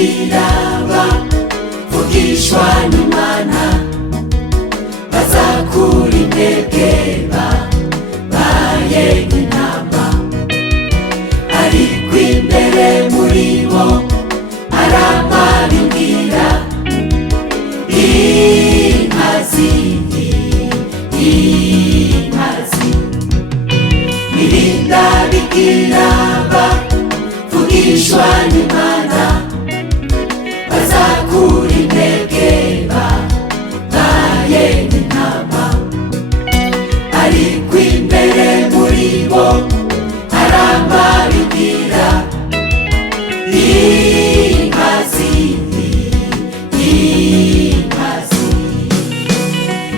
biraba vugishwa n'Imana bazakura intege babaye nk'intama ariko imbere muri bo aramabibwira inkazi mirinda bigiraba vugishwa n'Imana bazakura intege babaye nk'intama ariko imbere muri bo aramabibwira inkazi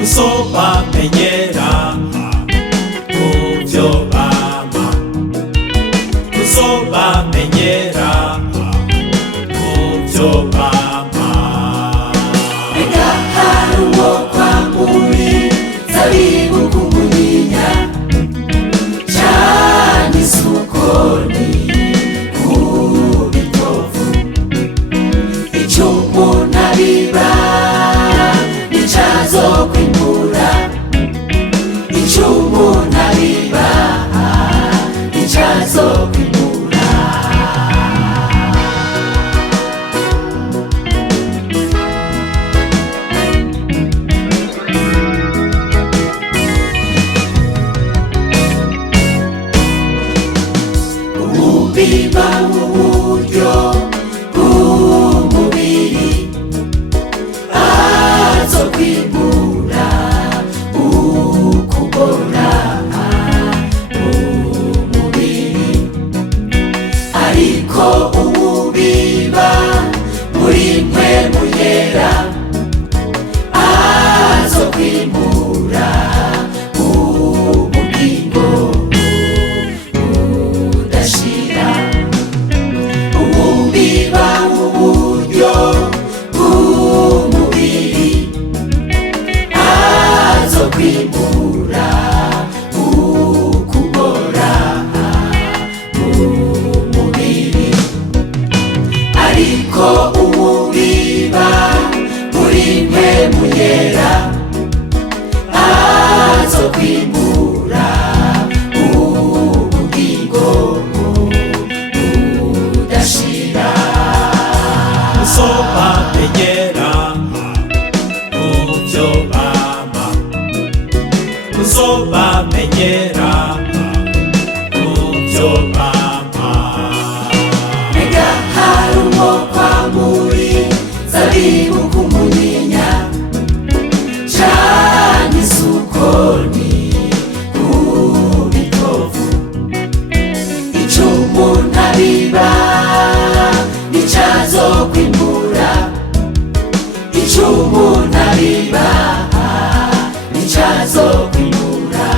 uzobamenyera kuvyo bama uzobamenyera kuvyo bama Ega hari uwo kwamburi zabibu kumunyinya cane isukoni ku bitovu ico umuntu abiba nicazo kwimbura ico umuntu abiba nicazo kwimbura ubiba uburyo bw'umubiri azokwimbura ukubona umubiri ariko ubiba muri mpwemu yera azokwimbura ubugingo budashira ubiba uburyo bw'umubiri azokwimbura ukubora umubiri ariko ubiba muri mpwemu yera azokwimbura ubugingo budashira uzobamenyera kuvyo bama uzobamenyera kuvyo bama Ega hari uwo kwamburi zabibu kumunyinya cane isukoni ku bitovu ico umuntu abiba nicazo kwimbura ico umuntu abiba nicazo kwimbura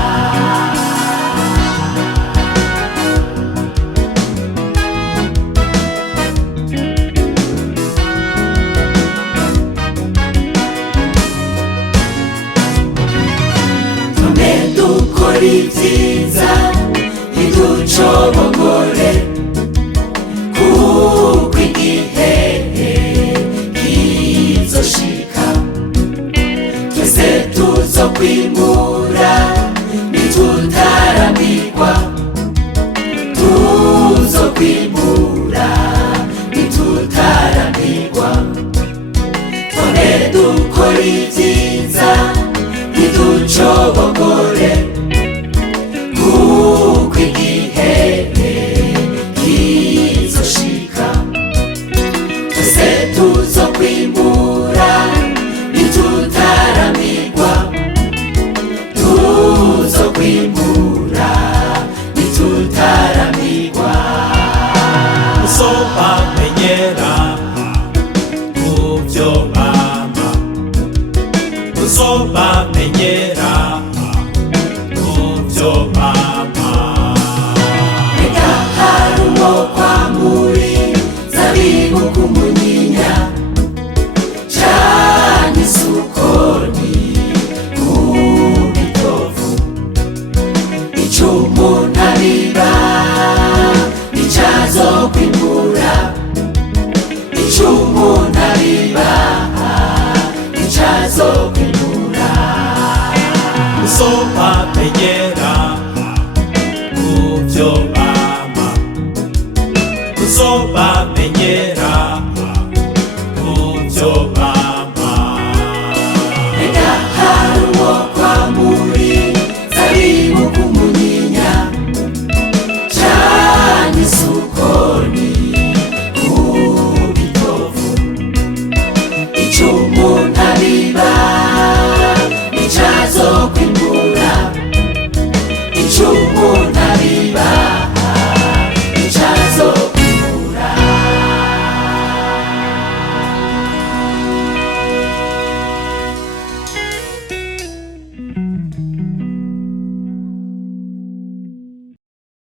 none dukora ivyiza ntiducobogore kuko igihe kizoshika twese tuzokwimbura nitutarambirwa tuzokwimbura nitutarambirwa none dukora ivyiza ntiducobogore kuko igihe kizoshika twese tuzokwimbura nitutarambirwa tuzokwimbura nitutarambirwa uzobamenyera kuvyo bama uzobamenyera kuvyo bama Ega hari uwo kwamburi zabibu kumunyinya cane isukoni ku bitovu ico umuntu abiba nicazo kwimbura icumuntu abiba icazo kwinura Usoma penyera